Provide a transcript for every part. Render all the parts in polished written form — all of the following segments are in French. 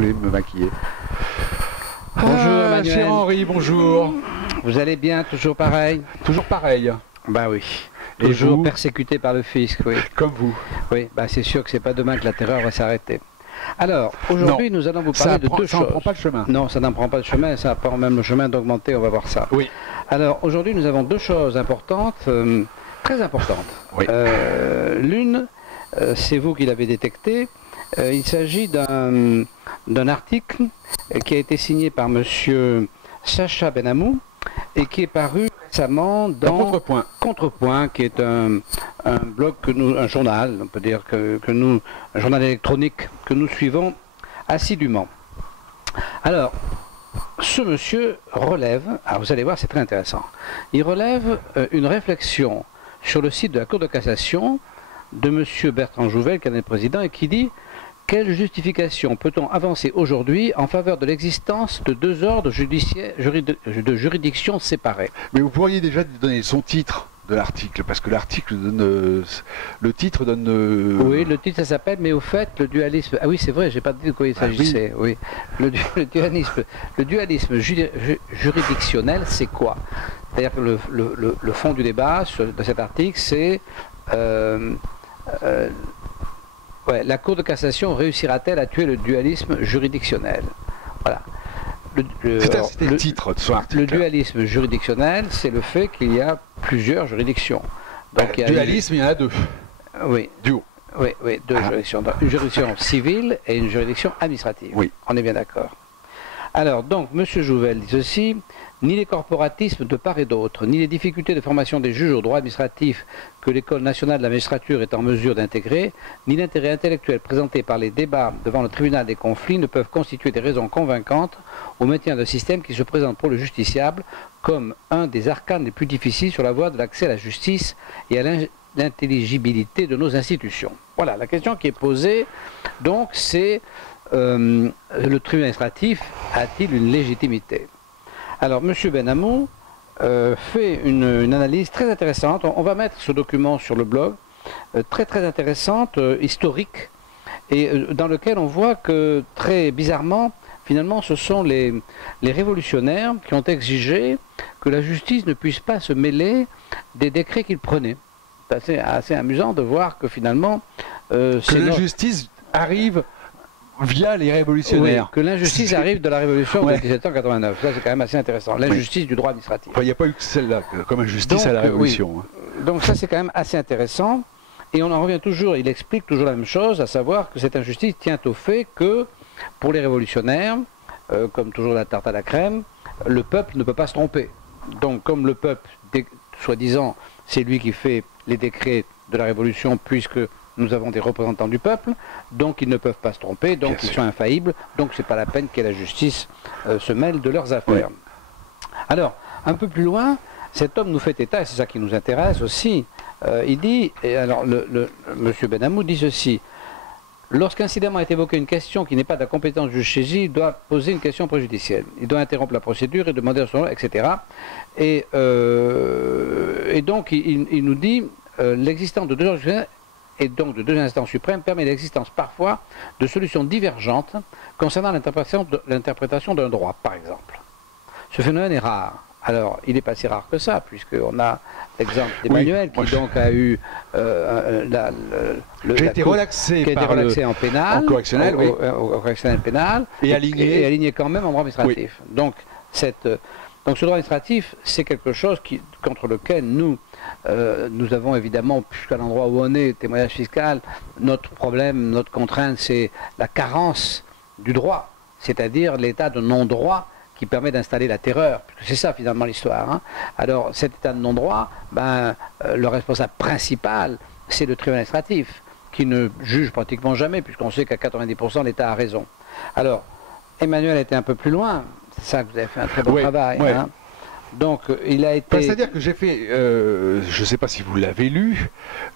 voulez me maquiller. Bonjour Emmanuel. Cher Henri, bonjour. Vous allez bien, toujours pareil? Toujours pareil. Bah oui. Et Toujours vous? persécuté par le fisc, oui. Comme vous. Oui, bah c'est sûr que c'est pas demain que la terreur va s'arrêter. Alors, aujourd'hui, nous allons vous parler de deux Ça choses. n'en prend pas le chemin. Non, ça n'en prend pas le chemin, ça prend même le chemin d'augmenter, on va voir ça. Oui. Alors, aujourd'hui, nous avons deux choses importantes, très importantes. Oui. L'une, c'est vous qui l'avez détecté. Il s'agit d'un article qui a été signé par monsieur Sacha Benamou et qui est paru récemment dans Contrepoint, qui est un blog que nous, un journal, on peut dire que nous, un journal électronique que nous suivons assidûment. Alors, ce monsieur relève, alors vous allez voir, c'est très intéressant, il relève une réflexion sur le site de la Cour de cassation de monsieur Bertrand Jouvel, qui en est le président, et qui dit: quelle justification peut-on avancer aujourd'hui en faveur de l'existence de deux ordres de juridiction séparés? Mais vous pourriez déjà donner son titre de l'article, parce que l'article donne... le titre donne... Oui, le titre ça s'appelle, mais au fait, le dualisme... Ah oui, c'est vrai, j'ai pas dit de quoi il s'agissait. Oui. Le dualisme juridictionnel, c'est quoi? C'est-à-dire que le fond du débat de cet article, c'est... ouais, la Cour de cassation réussira-t-elle à tuer le dualisme juridictionnel? Voilà. C'était le titre de son article. Le dualisme juridictionnel, c'est le fait qu'il y a plusieurs juridictions. Donc, dualisme, il y en a deux. Oui. Duo. Oui, oui, deux juridictions. Une juridiction civile et une juridiction administrative. Oui. On est bien d'accord. Alors, donc, M. Jouvel dit ceci: ni les corporatismes de part et d'autre, ni les difficultés de formation des juges au droit administratif que l'École nationale de la magistrature est en mesure d'intégrer, ni l'intérêt intellectuel présenté par les débats devant le tribunal des conflits ne peuvent constituer des raisons convaincantes au maintien d'un système qui se présente pour le justiciable comme un des arcanes les plus difficiles sur la voie de l'accès à la justice et à l'intelligibilité de nos institutions. Voilà, la question qui est posée, donc, c'est le tribunal administratif a-t-il une légitimité? Alors, M. Benamou fait une analyse très intéressante. On va mettre ce document sur le blog, très intéressante, historique, et dans lequel on voit que, très bizarrement, finalement, ce sont les révolutionnaires qui ont exigé que la justice ne puisse pas se mêler des décrets qu'ils prenaient. C'est assez amusant de voir que, finalement... que la justice arrive... via les révolutionnaires. Oui, que l'injustice arrive de la révolution de 1789. Ça, c'est quand même assez intéressant. L'injustice du droit administratif. Enfin, il n'y a pas eu que celle-là, comme injustice à la révolution. Oui. Donc ça, c'est quand même assez intéressant. Et on en revient toujours, il explique toujours la même chose, à savoir que cette injustice tient au fait que, pour les révolutionnaires, comme toujours la tarte à la crème, le peuple ne peut pas se tromper. Donc, comme le peuple, soi-disant, c'est lui qui fait les décrets de la révolution, puisque nous avons des représentants du peuple, donc ils ne peuvent pas se tromper, donc ils sont infaillibles, donc c'est pas la peine que la justice se mêle de leurs affaires. Oui. Alors, un peu plus loin, cet homme nous fait état, et c'est ça qui nous intéresse aussi, il dit, et alors M. Benamou dit ceci: lorsqu'incidemment est évoquée une question qui n'est pas de la compétence du juge saisi, il doit poser une question préjudicielle. Il doit interrompre la procédure et demander à son nom, etc. Et donc, il nous dit, l'existence de deux ordres et donc de deux instances suprêmes permet l'existence parfois de solutions divergentes concernant l'interprétation d'un droit, par exemple. Ce phénomène est rare. Alors, il n'est pas si rare que ça, puisqu'on a l'exemple d'Emmanuel, qui donc a eu qui a été relaxé en pénal, en correctionnel, au correctionnel pénal, et aligné quand même en droit administratif. Oui. Donc, ce droit administratif, c'est quelque chose contre lequel nous avons évidemment, puisqu'à l'endroit où on est, témoignage fiscal, notre problème, notre contrainte, c'est la carence du droit, c'est-à-dire l'état de non-droit qui permet d'installer la terreur, puisque c'est ça finalement l'histoire. Hein. Alors cet état de non-droit, le responsable principal, c'est le tribunal administratif, qui ne juge pratiquement jamais, puisqu'on sait qu'à 90% l'État a raison. Alors, Emmanuel était un peu plus loin, c'est ça que vous avez fait un très bon travail. Oui. Hein. Donc, il a été... C'est-à-dire que j'ai fait, je ne sais pas si vous l'avez lu,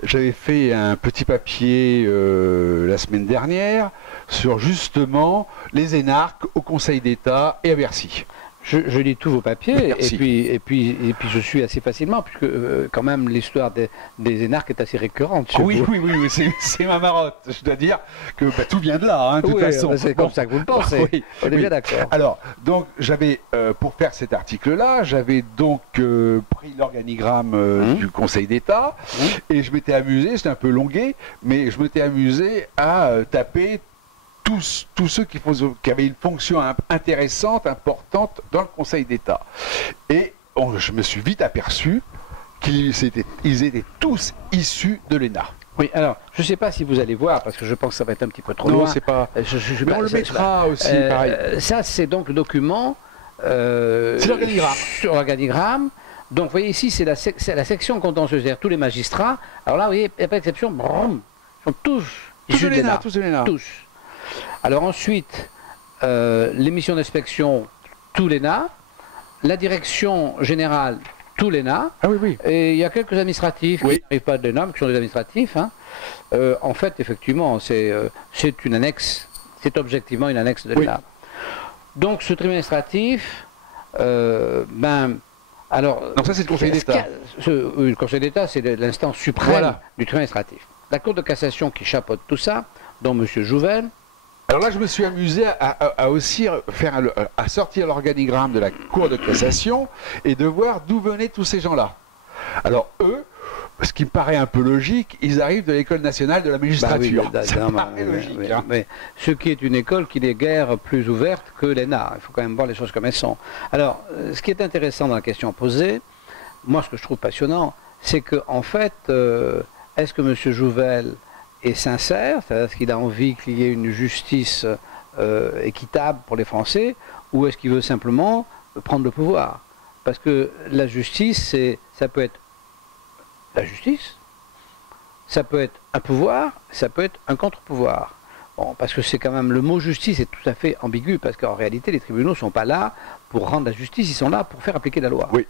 j'avais fait un petit papier la semaine dernière sur justement les énarques au Conseil d'État et à Bercy. Je lis tous vos papiers Merci. et puis je suis assez facilement, puisque quand même l'histoire des énarques est assez récurrente chez Oui, vous. oui, oui, oui, c'est ma marotte. Je dois dire que bah, tout vient de là, hein, de toute Oui, façon. c'est comme ça que vous le pensez. Oui, On est oui. bien d'accord. Alors, donc, j'avais, pour faire cet article-là, j'avais donc pris l'organigramme du Conseil d'État et je m'étais amusé, c'était un peu longué, mais je m'étais amusé à taper tous ceux qui avaient une fonction intéressante, importante dans le Conseil d'État. Et je me suis vite aperçu qu'ils étaient tous issus de l'ENA. Oui, alors, je ne sais pas si vous allez voir, parce que je pense que ça va être un petit peu trop Non, loin. c'est pas. Mais on le ça- mettra aussi, pareil. Ça, c'est donc le document C'est l'organigramme. sur l'organigramme. Donc, vous voyez ici, c'est la section contentieuse, c'est-à-dire tous les magistrats. Alors là, vous voyez, il n'y a pas d'exception, ils sont tous issus de l'ENA. Tous de l'ENA. Tous. Alors ensuite, les missions d'inspection, tout l'ENA. La direction générale, tout l'ENA. Ah oui, oui. Et il y a quelques administratifs qui n'arrivent pas de l'ENA, mais qui sont des administratifs. Hein. En fait, effectivement, c'est une annexe, c'est objectivement une annexe de l'ENA. Donc, ce tribunal administratif, alors... Donc ça, c'est le Conseil d'État. Le Conseil d'État, c'est l'instance suprême du tribunal administratif. La Cour de cassation qui chapeaute tout ça, dont M. Jouvel. Alors là, je me suis amusé à aussi à sortir l'organigramme de la Cour de cassation et de voir d'où venaient tous ces gens-là. Alors eux, ce qui me paraît un peu logique, ils arrivent de l'École nationale de la magistrature. Ça paraît logique. Mais ce qui est une école qui n'est guère plus ouverte que l'ENA. Il faut quand même voir les choses comme elles sont. Alors, ce qui est intéressant dans la question posée, moi ce que je trouve passionnant, c'est qu'en fait, est-ce que M. Jouvel est sincère, c'est-à-dire qu'il a envie qu'il y ait une justice équitable pour les Français, ou est-ce qu'il veut simplement prendre le pouvoir? Parce que la justice, ça peut être la justice, ça peut être un pouvoir, ça peut être un contre-pouvoir. Bon, parce que c'est quand même, le mot justice est tout à fait ambigu, parce qu'en réalité, les tribunaux ne sont pas là pour rendre la justice, ils sont là pour faire appliquer la loi. Oui.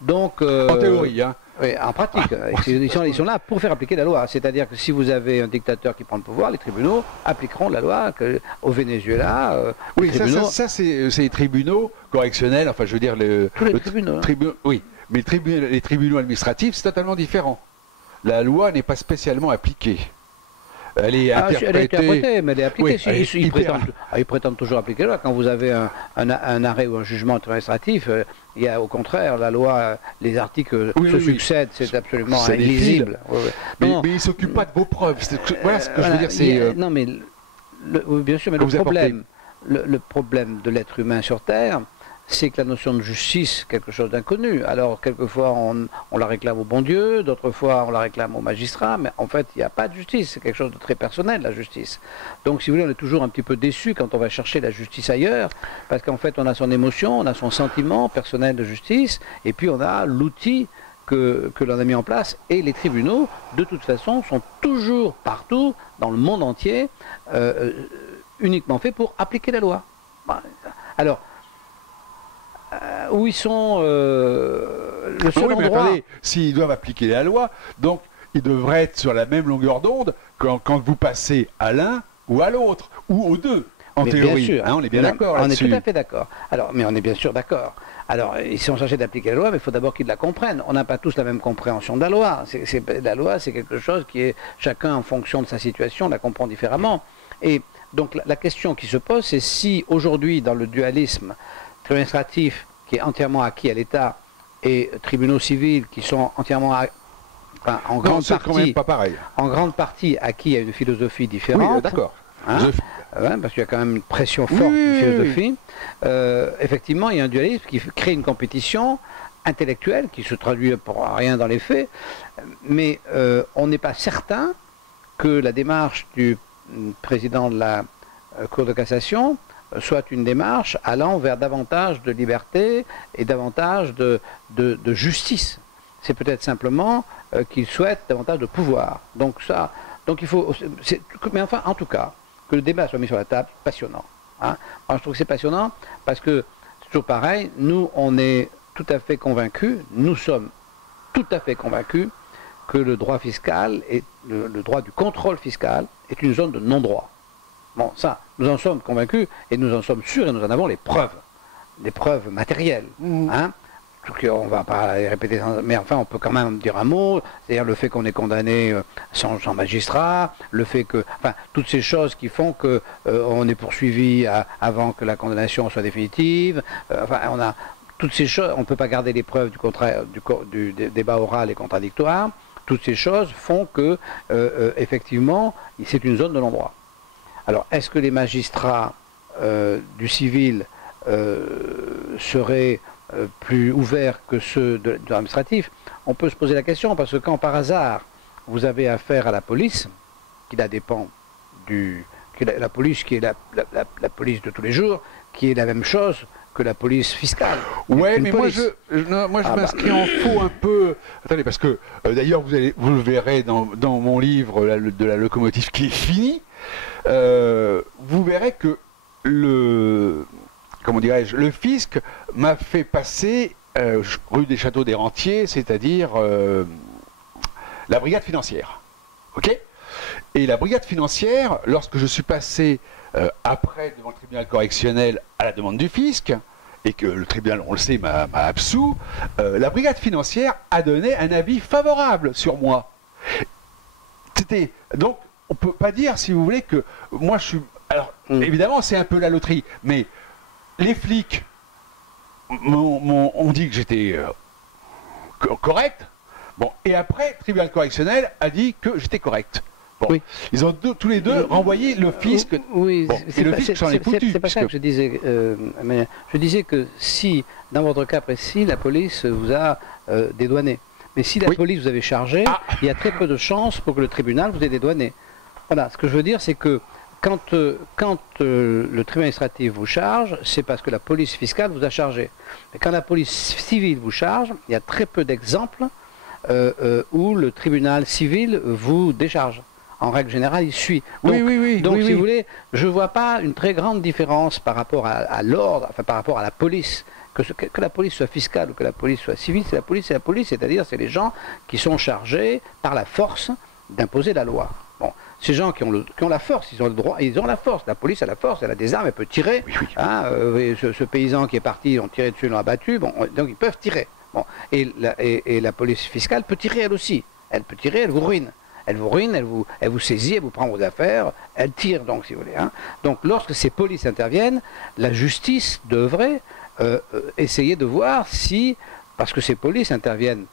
Donc, en théorie, hein. Oui, en pratique, ils sont là pour faire appliquer la loi. C'est-à-dire que si vous avez un dictateur qui prend le pouvoir, les tribunaux appliqueront la loi. Au Venezuela, oui, ça c'est les tribunaux correctionnels, enfin je veux dire tous les tribunaux. Oui, mais les tribunaux administratifs, c'est totalement différent. La loi n'est pas spécialement appliquée. Elle est interprétée. Elle est interprétée, mais elle est appliquée. Oui, ils prétendent toujours appliquer la loi. Quand vous avez un arrêt ou un jugement administratif, il y a au contraire la loi, les articles se succèdent, c'est absolument illisible. Mais ils ne s'occupent pas de vos preuves. Voilà ce que je veux dire. Non, mais bien sûr, mais le problème de l'être humain sur Terre, c'est que la notion de justice est quelque chose d'inconnu. Alors, quelquefois, on la réclame au bon Dieu, d'autres fois, on la réclame au magistrat, mais en fait, il n'y a pas de justice. C'est quelque chose de très personnel, la justice. Donc, si vous voulez, on est toujours un petit peu déçu quand on va chercher la justice ailleurs, parce qu'en fait, on a son émotion, on a son sentiment personnel de justice, et puis on a l'outil que l'on a mis en place, et les tribunaux, de toute façon, sont toujours partout, dans le monde entier, uniquement faits pour appliquer la loi. Alors, où ils sont le seul endroit... Mais s'ils doivent appliquer la loi, donc ils devraient être sur la même longueur d'onde quand vous passez à l'un ou à l'autre, ou aux deux, en théorie. Bien sûr, hein, on est bien d'accord là-dessus. On est tout à fait d'accord. Alors, mais on est bien sûr d'accord. Alors, ils sont chargés d'appliquer la loi, mais il faut d'abord qu'ils la comprennent. On n'a pas tous la même compréhension de la loi. La loi, c'est quelque chose qui est... Chacun, en fonction de sa situation, la comprend différemment. Et donc, la question qui se pose, c'est si, aujourd'hui, dans le dualisme administratif qui est entièrement acquis à l'État et tribunaux civils qui sont entièrement en grande partie acquis à une philosophie différente. Oui, d'accord. Hein, parce qu'il y a quand même une pression forte de philosophie. Effectivement, il y a un dualisme qui crée une compétition intellectuelle qui se traduit pour rien dans les faits, mais on n'est pas certain que la démarche du président de la Cour de cassation soit une démarche allant vers davantage de liberté et davantage de justice. C'est peut-être simplement qu'il souhaite davantage de pouvoir. Donc il faut... Mais enfin, en tout cas, que le débat soit mis sur la table, passionnant. Hein. Moi, je trouve que c'est passionnant parce que, c'est toujours pareil, nous, on est tout à fait convaincus, nous sommes tout à fait convaincus que le droit fiscal, et le droit du contrôle fiscal, est une zone de non-droit. Bon, ça, nous en sommes convaincus, et nous en sommes sûrs, et nous en avons les preuves. des preuves matérielles. Hein. On ne va pas les répéter, mais enfin on peut quand même dire un mot, c'est-à-dire le fait qu'on est condamné sans magistrat, le fait que, enfin, toutes ces choses qui font que on est poursuivi avant que la condamnation soit définitive, enfin on a toutes ces choses, on ne peut pas garder les preuves du débat oral et contradictoire, toutes ces choses font que effectivement c'est une zone de non-droit. Alors est-ce que les magistrats du civil seraient plus ouverts que ceux de l'administratif? On peut se poser la question, parce que quand par hasard vous avez affaire à la police, qui la dépend la police qui est la police de tous les jours, qui est la même chose que la police fiscale. Ouais, mais moi je m'inscris en faux un peu. Attendez, parce que d'ailleurs vous le verrez dans mon livre de la locomotive qui est fini, vous verrez que comment dirais-je, le fisc m'a fait passer rue des Châteaux des Rentiers, c'est-à-dire la brigade financière. Ok? Et la brigade financière, lorsque je suis passé après devant le tribunal correctionnel à la demande du fisc, et que le tribunal, on le sait, m'a absous, la brigade financière a donné un avis favorable sur moi. Donc, on ne peut pas dire, si vous voulez, que moi je suis... Alors, évidemment, c'est un peu la loterie, mais les flics ont dit que j'étais correct. Bon, et après, le tribunal correctionnel a dit que j'étais correct. Bon, oui. Ils ont tous les deux renvoyé le fisc. Oui, bon, et le fisc s'en est foutu. C'est pas ça que je disais. Mais je disais que si, dans votre cas précis, la police vous a dédouané, mais si la police vous avait chargé, il y a très peu de chances pour que le tribunal vous ait dédouané. Voilà, ce que je veux dire, c'est que quand le tribunal administratif vous charge, c'est parce que la police fiscale vous a chargé. Mais quand la police civile vous charge, il y a très peu d'exemples où le tribunal civil vous décharge. En règle générale, il suit. Donc, donc si vous voulez, je ne vois pas une très grande différence par rapport à l'ordre, enfin par rapport à la police. Que la police soit fiscale ou que la police soit civile, c'est la police, c'est-à-dire c'est les gens qui sont chargés par la force d'imposer la loi. Bon, ces gens qui ont la force, ils ont le droit, ils ont la force. La police a la force, elle a des armes, elle peut tirer. Hein, ce paysan qui est parti, on tirait dessus, ils l'ont abattu, bon, donc ils peuvent tirer. Bon, et la police fiscale peut tirer elle aussi. Elle peut tirer, elle vous ruine. Elle vous ruine, elle vous saisit, elle vous prend vos affaires, elle tire donc, si vous voulez. Hein. Donc lorsque ces polices interviennent, la justice devrait essayer de voir si, parce que ces polices interviennent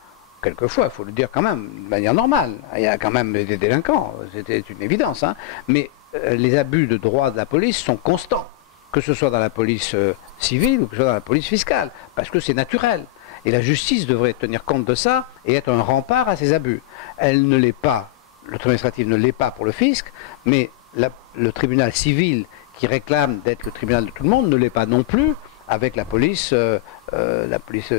quelquefois, il faut le dire quand même, de manière normale, il y a quand même des délinquants, c'était une évidence, hein, mais les abus de droit de la police sont constants, que ce soit dans la police civile ou que ce soit dans la police fiscale, parce que c'est naturel. Et la justice devrait tenir compte de ça et être un rempart à ces abus. Elle ne l'est pas. Le tribunal administratif ne l'est pas pour le fisc, mais le tribunal civil qui réclame d'être le tribunal de tout le monde ne l'est pas non plus avec la police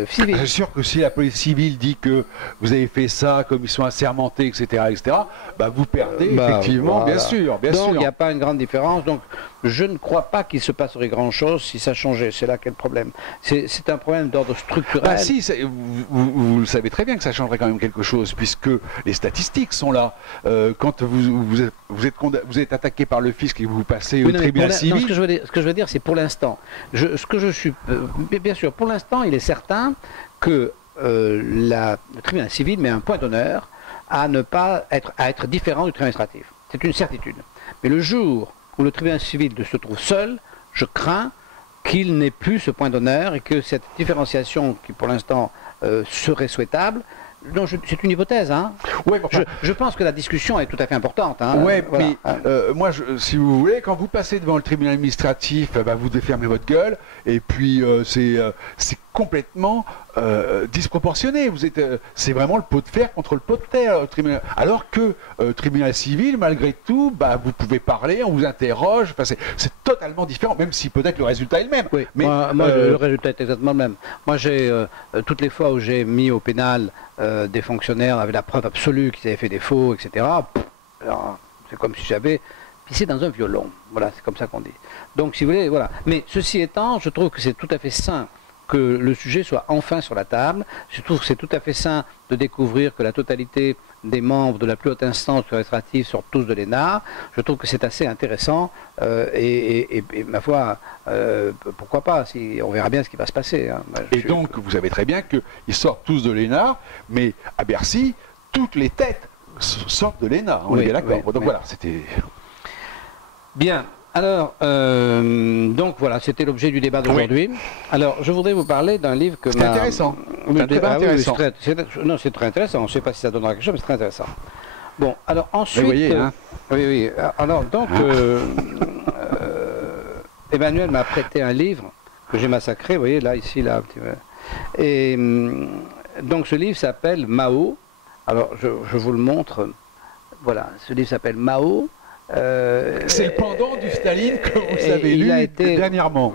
civile. C'est sûr que si la police civile dit que vous avez fait ça, comme ils sont assermentés, etc., bah vous perdez, effectivement, voilà. Bien sûr. Donc il n'y a pas une grande différence. Donc je ne crois pas qu'il se passerait grand-chose si ça changeait. C'est là qu'est le problème. C'est un problème d'ordre structurel. Ah si, vous le savez très bien que ça changerait quand même quelque chose, puisque les statistiques sont là. Quand vous êtes attaqué par le fisc et que vous passez au tribunal civil... Non, ce que je veux dire, c'est pour l'instant. Bien sûr, pour l'instant, il est certain que le tribunal civil met un point d'honneur à ne pas être différent du tribunal administratif. C'est une certitude. Mais le jour où le tribunal civil se trouve seul, je crains qu'il n'ait plus ce point d'honneur et que cette différenciation qui pour l'instant serait souhaitable, c'est une hypothèse. Hein. Ouais, enfin, je pense que la discussion est tout à fait importante. Hein. Oui, voilà. Mais moi, si vous voulez, quand vous passez devant le tribunal administratif, bah, vous défermez votre gueule, et puis c'est complètement disproportionné. C'est vraiment le pot de fer contre le pot de terre. Alors que tribunal civil, malgré tout, bah, vous pouvez parler, on vous interroge. Enfin, c'est totalement différent, même si peut-être le résultat est le même. Oui. Mais moi, le résultat est exactement le même. Moi, toutes les fois où j'ai mis au pénal des fonctionnaires avec la preuve absolue qu'ils avaient fait des faux, etc. C'est comme si j'avais pissé dans un violon. Voilà, c'est comme ça qu'on dit. Donc, si vous voulez, voilà. Mais ceci étant, je trouve que c'est tout à fait sain que le sujet soit enfin sur la table. Je trouve que c'est tout à fait sain de découvrir que la totalité des membres de la plus haute instance administrative sortent tous de l'ENA. Je trouve que c'est assez intéressant et ma foi, pourquoi pas, on verra bien ce qui va se passer. Hein. Et donc, vous savez très bien qu'ils sortent tous de l'ENA, mais à Bercy, toutes les têtes sortent de l'ENA, on est bien d'accord. Donc voilà, c'était... Bien. Alors, donc voilà, c'était l'objet du débat d'aujourd'hui. Alors, je voudrais vous parler d'un livre que... C'est intéressant. Intéressant. Non, c'est très intéressant. Je ne sais pas si ça donnera quelque chose, mais c'est très intéressant. Bon, alors ensuite... Vous voyez, hein. Oui. Alors, donc, Emmanuel m'a prêté un livre que j'ai massacré, vous voyez, là, ici, là, un petit peu. Et donc, ce livre s'appelle Mao. Alors, je vous le montre. Voilà, ce livre s'appelle Mao. C'est le pendant du Staline que vous avez lu dernièrement.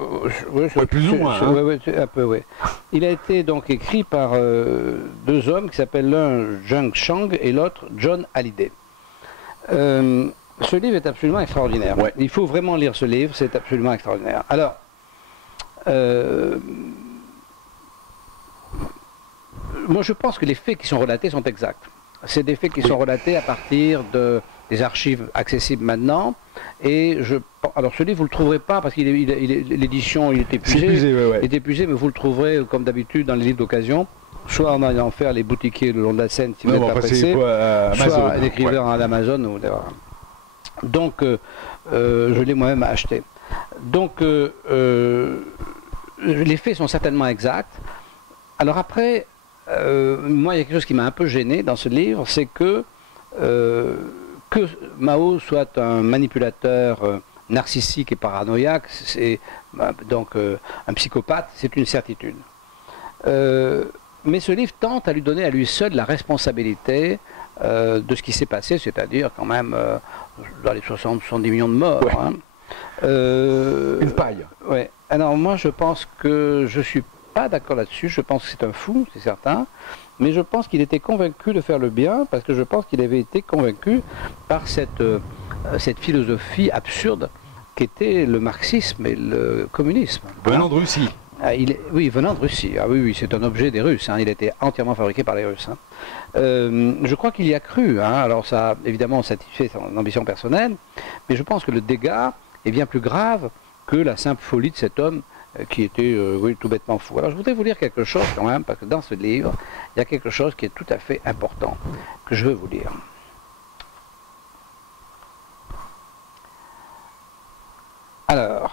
Plus ou moins. Oui, un peu, oui. Il a été donc écrit par deux hommes qui s'appellent l'un Zheng Chang et l'autre John Hallyday. Ce livre est absolument extraordinaire. Ouais. Il faut vraiment lire ce livre, c'est absolument extraordinaire. Alors, moi je pense que les faits qui sont relatés sont exacts. C'est des faits qui sont relatés à partir des archives accessibles maintenant. Et alors ce livre, vous ne le trouverez pas parce que l'édition il est épuisée. Il est épuisé, mais vous le trouverez comme d'habitude dans les livres d'occasion. Soit en allant faire les boutiquiers le long de la Seine si vous n'êtes pas pressé, soit l'écrivain à l'Amazon. Donc, je l'ai moi-même acheté. Donc, les faits sont certainement exacts. Alors après, moi, il y a quelque chose qui m'a un peu gêné dans ce livre, c'est que Mao soit un manipulateur narcissique et paranoïaque, donc un psychopathe, c'est une certitude. Mais ce livre tente à lui donner à lui seul la responsabilité de ce qui s'est passé, c'est-à-dire quand même dans les 70 millions de morts. Ouais. Hein. Une paille. Ouais. Alors moi je pense que je ne suis pas d'accord là-dessus, je pense que c'est un fou, c'est certain, mais je pense qu'il était convaincu de faire le bien, parce que je pense qu'il avait été convaincu par cette philosophie absurde qu'était le marxisme et le communisme. Venant de Russie. Oui, venant de Russie. Ah oui, c'est un objet des Russes. Hein. Il a été entièrement fabriqué par les Russes. Hein. Je crois qu'il y a cru. Hein. Alors ça a évidemment satisfait son ambition personnelle, mais je pense que le dégât est bien plus grave que la simple folie de cet homme qui était tout bêtement fou. Alors je voudrais vous lire quelque chose quand même, parce que dans ce livre, il y a quelque chose qui est tout à fait important, que je veux vous lire. Alors...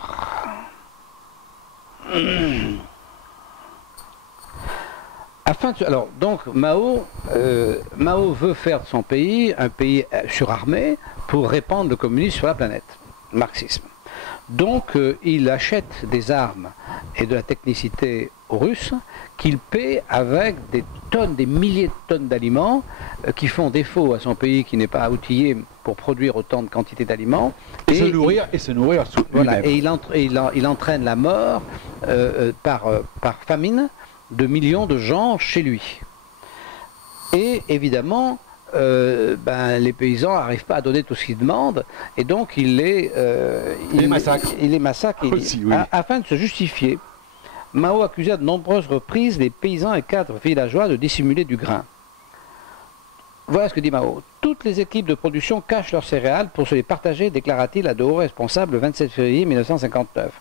Alors, donc, Mao veut faire de son pays un pays surarmé pour répandre le communisme sur la planète, le marxisme. Donc, il achète des armes et de la technicité aux Russes qu'il paie avec des milliers de tonnes d'aliments qui font défaut à son pays qui n'est pas outillé pour produire autant de quantité d'aliments. Et se nourrir voilà, et il entraîne la mort par famine de millions de gens chez lui. Et évidemment, les paysans n'arrivent pas à donner tout ce qu'ils demandent, et donc il les massacre. Il les massacre aussi, oui. Afin de se justifier. Mao accusa de nombreuses reprises les paysans et cadres villageois de dissimuler du grain. Voilà ce que dit Mao. Toutes les équipes de production cachent leurs céréales pour se les partager, déclara-t-il à de hauts responsables le 27 février 1959.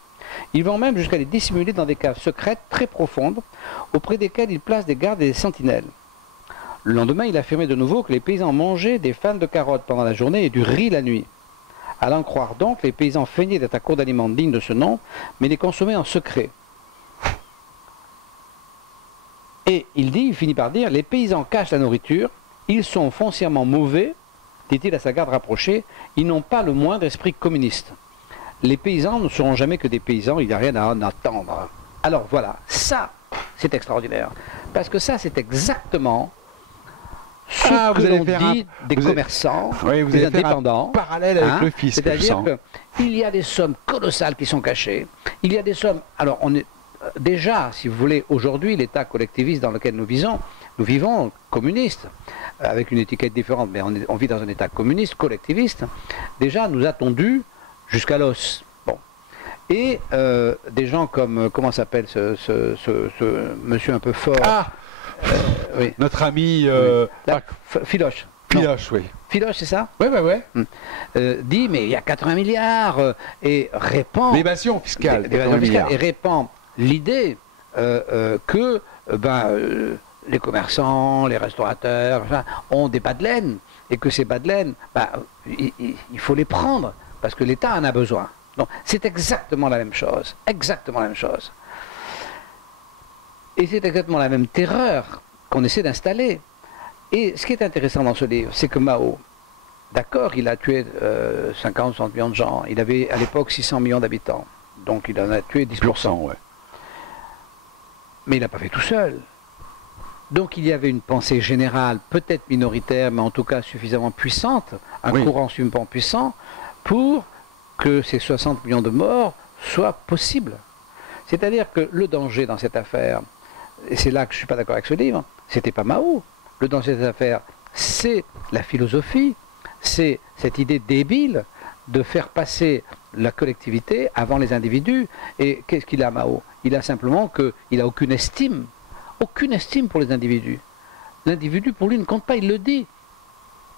Ils vont même jusqu'à les dissimuler dans des caves secrètes très profondes, auprès desquelles ils placent des gardes et des sentinelles. Le lendemain, il affirmait de nouveau que les paysans mangeaient des fans de carottes pendant la journée et du riz la nuit. À l'en croire donc, les paysans feignaient d'être à court d'aliments dignes de ce nom, mais les consommaient en secret. Et il finit par dire, les paysans cachent la nourriture, ils sont foncièrement mauvais, dit-il à sa garde rapprochée, ils n'ont pas le moindre esprit communiste. Les paysans ne seront jamais que des paysans, il n'y a rien à en attendre. Alors voilà, ça, c'est extraordinaire. Parce que ça, c'est exactement ce que l'on dit des commerçants, des indépendants. Parallèle avec le fisc. C'est-à-dire qu'il y a des sommes colossales qui sont cachées. Il y a des sommes... Alors, on est... Déjà, si vous voulez, aujourd'hui, l'État collectiviste dans lequel nous vivons communiste, avec une étiquette différente, mais on vit dans un État communiste, collectiviste, déjà nous a tondu jusqu'à l'os. Bon. Et des gens comme, comment s'appelle ce monsieur un peu fort, oui. Notre ami Philoche. Philoche, oui. Philoche, c'est ça? Oui, oui, oui. Dit, mais il y a 80 milliards et répand... L'évasion fiscale. Et répand l'idée que les commerçants, les restaurateurs ont des bas de laine et que ces bas de laine, il faut les prendre parce que l'État en a besoin. Donc c'est exactement la même chose, exactement la même chose. Et c'est exactement la même terreur qu'on essaie d'installer. Et ce qui est intéressant dans ce livre, c'est que Mao, d'accord, il a tué 50 ou 60 millions de gens, il avait à l'époque 600 millions d'habitants, donc il en a tué 10%. Ouais. Mais il n'a pas fait tout seul. Donc il y avait une pensée générale, peut-être minoritaire, mais en tout cas suffisamment puissante, un courant suffisamment puissant, pour que ces 60 millions de morts soient possibles. C'est-à-dire que le danger dans cette affaire, et c'est là que je ne suis pas d'accord avec ce livre, c'était pas Mao. Le danger de cette affaire, c'est la philosophie, c'est cette idée débile de faire passer la collectivité avant les individus. Et qu'est-ce qu'il a, Mao? Il a simplement qu'il n'a aucune estime pour les individus. L'individu, pour lui, ne compte pas, il le dit.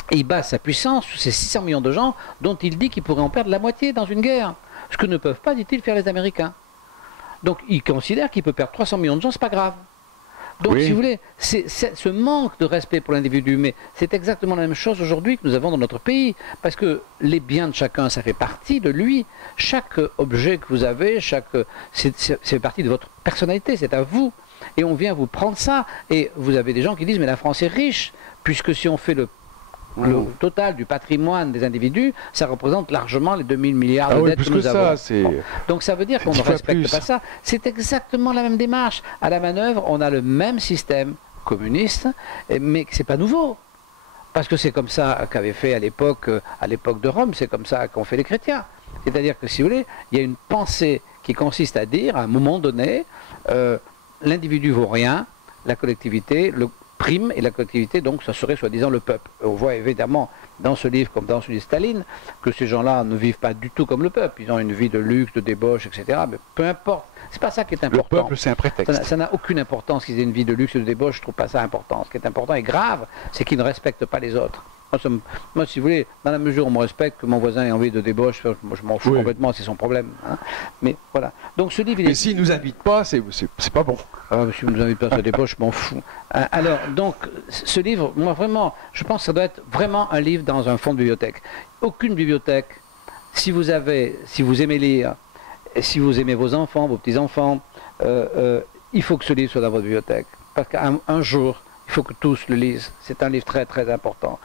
Et il base sa puissance sur ces 600 millions de gens dont il dit qu'il pourrait en perdre la moitié dans une guerre. Ce que ne peuvent pas, dit-il, faire les Américains. Donc il considère qu'il peut perdre 300 millions de gens, c'est pas grave. Donc, si vous voulez, c'est ce manque de respect pour l'individu, mais c'est exactement la même chose aujourd'hui que nous avons dans notre pays, parce que les biens de chacun, ça fait partie de lui. Chaque objet que vous avez, c'est partie de votre personnalité, c'est à vous. Et on vient vous prendre ça. Et vous avez des gens qui disent, mais la France est riche, puisque si on fait le total du patrimoine des individus, ça représente largement les 2000 milliards de dettes que nous avons. Donc ça veut dire qu'on ne respecte pas ça. C'est exactement la même démarche. À la manœuvre, on a le même système communiste, mais ce n'est pas nouveau. Parce que c'est comme ça qu'avaient fait à l'époque de Rome, c'est comme ça qu'ont fait les chrétiens. C'est-à-dire que, si vous voulez, il y a une pensée qui consiste à dire, à un moment donné, l'individu vaut rien, la collectivité, le prime, et la collectivité, donc, ça serait soi-disant le peuple. On voit évidemment dans ce livre, comme dans celui de Staline, que ces gens-là ne vivent pas du tout comme le peuple. Ils ont une vie de luxe, de débauche, etc. Mais peu importe. C'est pas ça qui est important. Le peuple, c'est un prétexte. Ça n'a aucune importance qu'ils aient une vie de luxe et de débauche. Je trouve pas ça important. Ce qui est important et grave, c'est qu'ils ne respectent pas les autres. Moi, si vous voulez, dans la mesure où on me respecte, que mon voisin ait envie de débauche, moi, je m'en fous complètement, c'est son problème. Hein. Mais voilà. Donc ce livre, mais s'il ne nous invite pas, c'est pas bon. Ah, si vous ne nous invitez pas à sa débauche, je m'en fous. Alors, donc, ce livre, moi vraiment, je pense que ça doit être vraiment un livre dans un fonds de bibliothèque. Aucune bibliothèque, si vous aimez lire, et si vous aimez vos enfants, vos petits-enfants, il faut que ce livre soit dans votre bibliothèque. Parce qu'un jour, il faut que tous le lisent. C'est un livre très très important.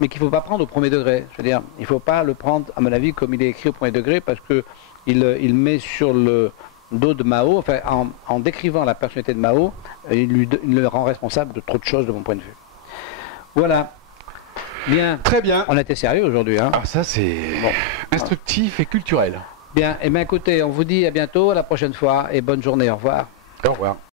Mais qu'il ne faut pas prendre au premier degré. Je veux dire, il ne faut pas le prendre, à mon avis, comme il est écrit au premier degré, parce qu'il met sur le dos de Mao, enfin, en décrivant la personnalité de Mao, il le rend responsable de trop de choses de mon point de vue. Voilà. Bien. Très bien. On a été sérieux aujourd'hui. Hein. Ah, ça c'est instructif et culturel. Bien. Eh bien, écoutez, on vous dit à bientôt, à la prochaine fois, et bonne journée. Au revoir. Au revoir.